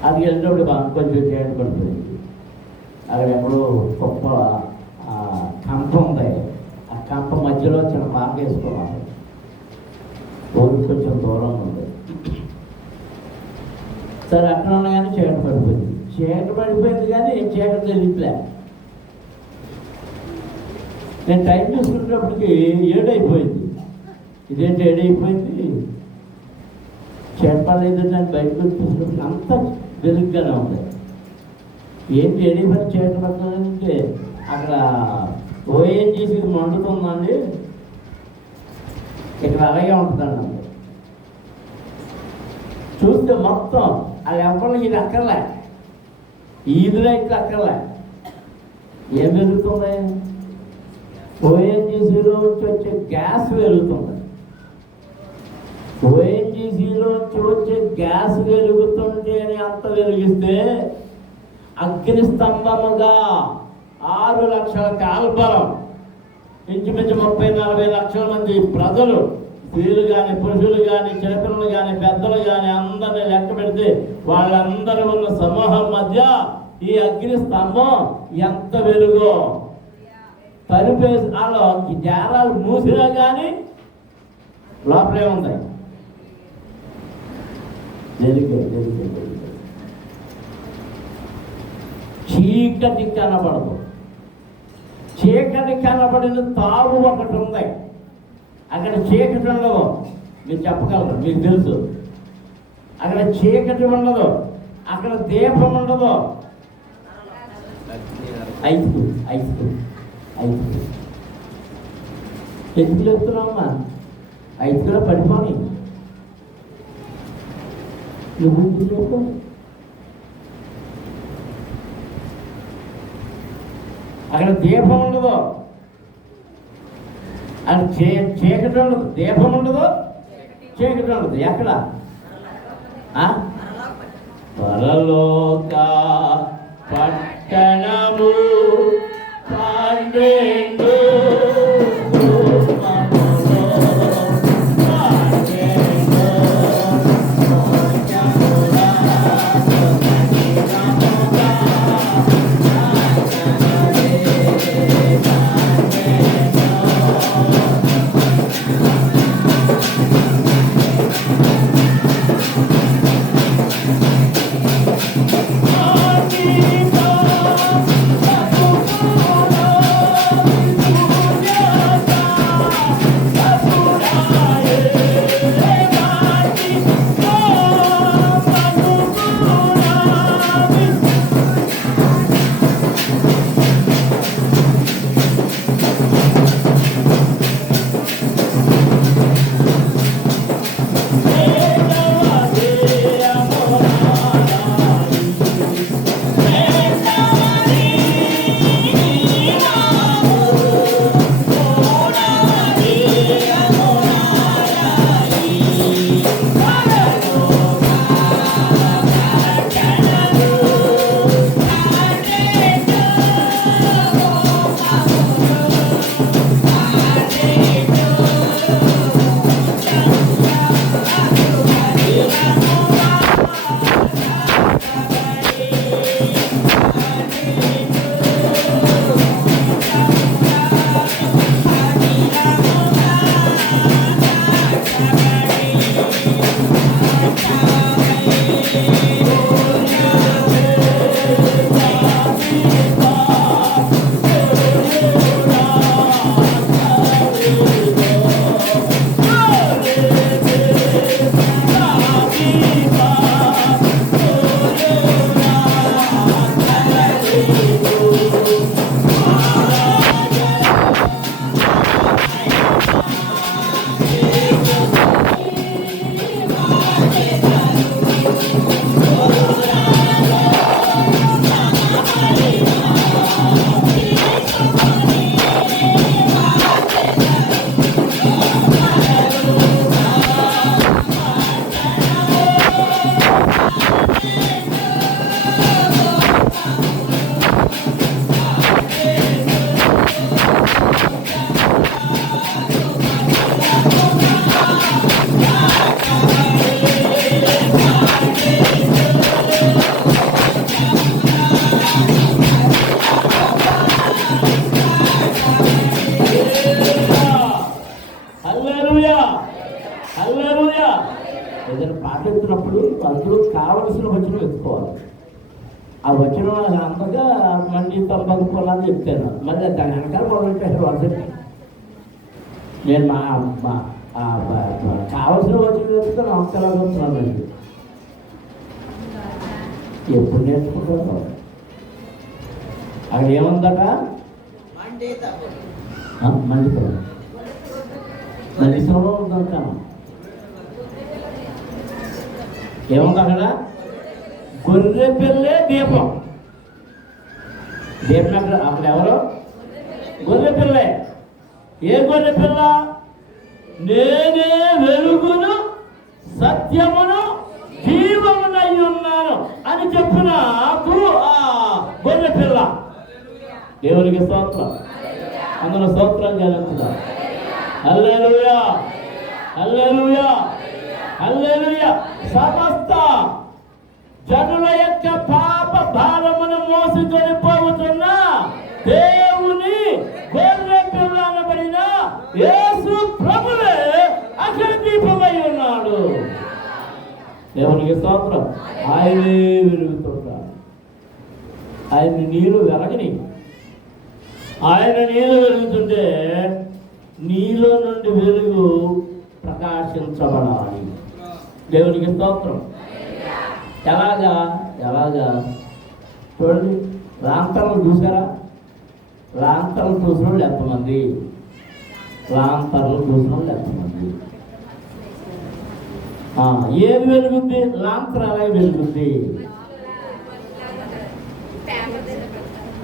అది వెళ్ళినప్పుడు కొంచెం చేయడం పడిపోయింది. అక్కడ ఎక్కడో గొప్ప కంప ఉంది. ఆ కంప మధ్యలో చిన్న పాక వేసుకోవాలి. ఊరికి కొంచెం దూరంగా ఉంది. సరే అక్కడ ఉన్నాయని చీకటి పడిపోయింది కానీ చీకటి తెలియట్లే. నేను టైం చూసుకునేటప్పటికి 7 అయిపోయింది. ఇదేంటి 7 అయిపోయింది, చేపలేదు. నేను బయటకు చూసినప్పుడు అంతా వెలుగ్గానే ఉంది. ఏంటి 7 అయిపోయింది చీకటి పడుతుందంటే అక్కడ ఓఎన్జీసీ మండుతుందండి, ఇక్కడ అలాగే ఉంటుందండి. చూస్తే మొత్తం అది ఎవరిని ఇది అక్కర్లే, ఈదులో ఇట్లా అక్కర్లే. ఏం వెలుగుతుంది? ఓఎన్జీసీలో వచ్చే గ్యాస్ వెలుగుతుంది. ఓఎన్జీసీలోంచి వచ్చే గ్యాస్ వెలుగుతుంటే అంత వెలిగిస్తే అగ్ని స్తంభముగా 6 లక్షల కాల్బలం, ఇంచుమించు 30-40 లక్షల మంది ప్రజలు, స్త్రీలు కానీ పురుషులు కానీ చిన్నపిల్లలు కానీ పెద్దలు కానీ అందరినీ లెక్క పెడితే వాళ్ళందరూ ఉన్న సమూహం మధ్య ఈ అగ్ని స్తంభం ఎంత వెలుగో. తలుపేసి వాళ్ళు ఈ జారాలు మూసినా కానీ లోపలే ఉంటాయి. చీకటి కనబడదు. చీకటి కనబడిన తావు ఒకటి ఉంది. అక్కడ చీకటి ఉండదు. మీరు చెప్పగలరు, మీకు తెలుసు. అక్కడ చీకటి ఉండదు, అక్కడ దీపం ఉండదు. ఐదు ఎందుకు చెప్తున్నావమ్మా? 5 కిలో పడిపోని నువ్వు చెప్పు. అక్కడ దీపం ఉండదు, అక్కడ చీకటి ఉండదు. దీపం ఉండదు, చీకటి ఉండదు. ఎక్కడ? పరలోక పట్టణము పండేందు ఏదైనా పాట ఎత్తున్నప్పుడు అందులో కావలసిన వచనం ఎత్తుకోవాలి. ఆ వచనం అందగా మళ్ళీ తప్పకపోవాలని చెప్తాను. మళ్ళీ దాని వెనకాల మొదలుపెట్టారు వాళ్ళు. నేను కావలసిన వచనం ఎత్తుతో నమస్కారాలు చెప్తున్నానండి. ఎప్పుడు నేర్చుకుంటారు? అక్కడ ఏముందట? మండితంలో ఉందంటాను. ఏముంది అక్కడ? గొర్రె పిల్లే దీపం. దీపం అక్కడ ఎవరు? గొర్రె పిల్లే. ఏ గొర్రె పిల్ల? నేనే వెలుగును, సత్యమును, జీవమునై ఉన్నాను అని చెప్పిన గొర్రె పిల్ల. దేవునికి స్తోత్రం. అందులో స్తోత్రం జరుగుతుందా? హల్లెలూయా, హల్లెలూయా, హల్లెలూయా. సమస్త జనుల యొక్క పాప భారమును మోసుకొని పోతున్న దేవుని గొర్రె పిల్ల అనబడిన యేసు ప్రభువే అక్కడ దీపమై ఉన్నాడు. దేవునికి స్తోత్రం. ఆయనే వెలుగుతున్నాడు. ఆయన నీరు వెలగని, ఆయన నీరు వెలుగుతుంటే నీలో నుండి వెలుగు ప్రకాశించబడాలి. దేవునికి స్తోత్రం. ఎలాగా చూడండి, లాంతర్లు చూసారా? లాంతర్లు చూసిన వాళ్ళు ఎంతమంది? లాంతర్లు చూసిన వాళ్ళు ఎంతమంది? ఏది వెలుగుద్ది? లాంతర్ అలాగే వెలుగుద్ది.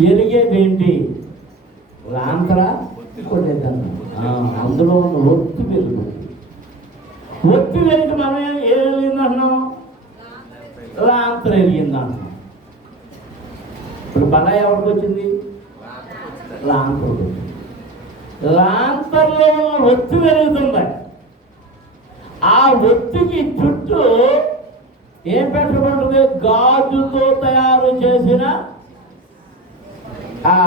ఎలిగేది ఏంటి? లాంతరా కొట్టేదన్నా, అందులో ఉన్న ఒత్తి వెలుగుద్ది. ఒత్తి వెలుగు మనం ఏం వెలిగిందంటున్నాం? లాంతర్ వెలిగిందంటున్నాం. ఇప్పుడు బల ఎవరికి వచ్చింది? లాంతర్ వచ్చింది. లాంతర్లో ఉన్న ఒత్తి వెలుగుతుంది. ఆ ఒత్తికి చుట్టూ ఏం పెట్టబడుతుంది? గాజుతో తయారు చేసిన ఆ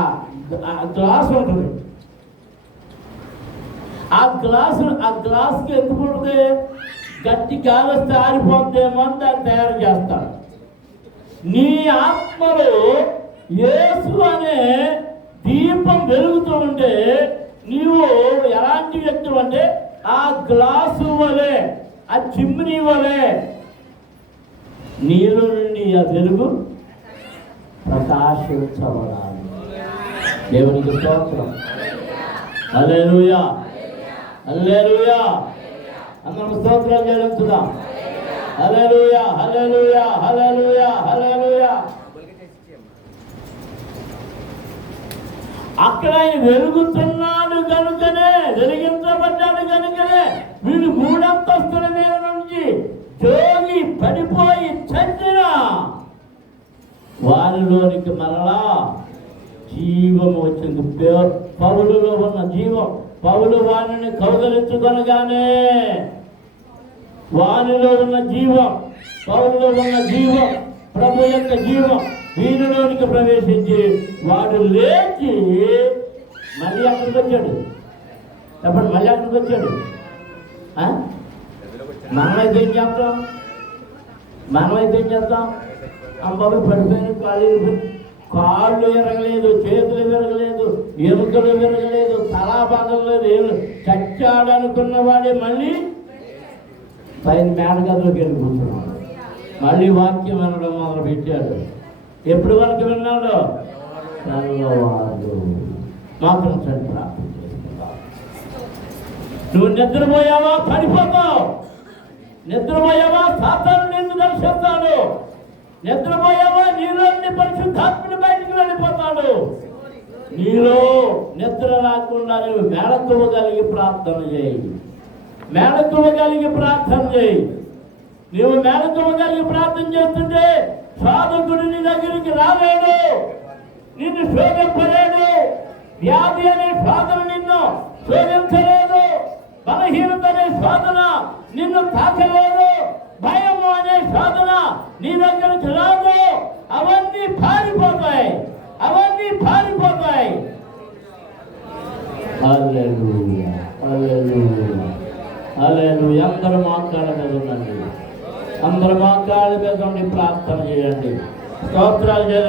గ్లాస్ ఉంటుంది. ఆ గ్లాస్కి ఎందుకు ఉంటుంది? గట్టి గాలి వస్తే ఆరిపోద్దేమో అని దాన్ని తయారు చేస్తారు. నీ ఆత్మలో యేసు అనే దీపం వెలుగుతూ ఉంటే నీవు ఎలాంటి వ్యక్తి అంటే ఆ గ్లాసు వలె, ఆ చిమ్నీ వలె నీలో నుండి ఆ వెలుగు ప్రకాశించబడాలి. దేవునికి స్తోత్రం. హల్లెలూయా, హల్లెలూయా. అందరం స్తోత్రాలు చెల్లించుదాం. హల్లెలూయా, హల్లెలూయా, హల్లెలూయా, హల్లెలూయా. అక్కడ ఆయన వెలుగుతున్నాడు కనుకనే, వెలిగించబడ్డాడు కనుకనే వీడు మూడంతస్తుల మీద నుంచి జోగి పడిపోయి చచ్చిన వారిలోనికి మరలా జీవం వచ్చింది. పౌలులో ఉన్న జీవం, పౌలు వాణిని కౌగలించుకొనగానే వానిలో ఉన్న జీవం, పౌలులో ఉన్న జీవం, ప్రభు యొక్క జీవం వీరిలోనికి ప్రవేశించి వాడు లేచి మళ్ళీ అక్కడికి వచ్చాడు. చెప్పండి, మళ్ళీ అక్కడికి వచ్చాడు. మనమైతే ఏం చేస్తాం? అబ్బాయి పడిపోయిన కాళ్ళు విరగలేదు, చేతులు విరగలేదు, ఎముకలు విరగలేదు, తలా భాగం లేదు, ఏమి చచ్చాడు అనుకున్న వాడే మళ్ళీ పైన మేడగదిలోకి వెళ్ళి కూర్చున్నాడు. మళ్ళీ వాక్యం వినడం మొదలు పెట్టాడు. ఎప్పటి వరకు విన్నాడు? తెల్లవారు మాత్రం ప్రార్థన చేసుకుంటావు. నువ్వు నిద్రపోయావా? పడిపోతావు. నిద్రపోయావా? సాతాను నిన్ను దర్శిస్తాడు. నిద్రపోయావా? నీలోని పరిశుద్ధాత్మని బయటికి వెళ్ళిపోతాడు. నీలో నిద్ర రాకుండా నువ్వు మేళకువగలిగి ప్రార్థన చేయి. మేళకువగలిగి ప్రార్థన చేయి. నువ్వు మేళకువగలిగి ప్రార్థన చేస్తుంటే సాధకుడు నీ దగ్గరికి రాలేడు, నిన్ను శోధింపలేడు. వ్యాధి అనే సాధన నిన్ను శోధించలేదు. బలహీనత అనే సాధన నిన్ను తాకలేదు. భయము అనే సాధన నీ దగ్గరికి రాదు. అవన్నీ పారిపోతాయి, అవన్నీ పారిపోతాయి. హల్లెలూయా, హల్లెలూయా, హల్లెలూయా. అందరూ మాట్లాడగలండి, అందరూ మాట్లాడగలండి, ప్రార్థన చేయండి, స్తోత్రాలు చేయండి.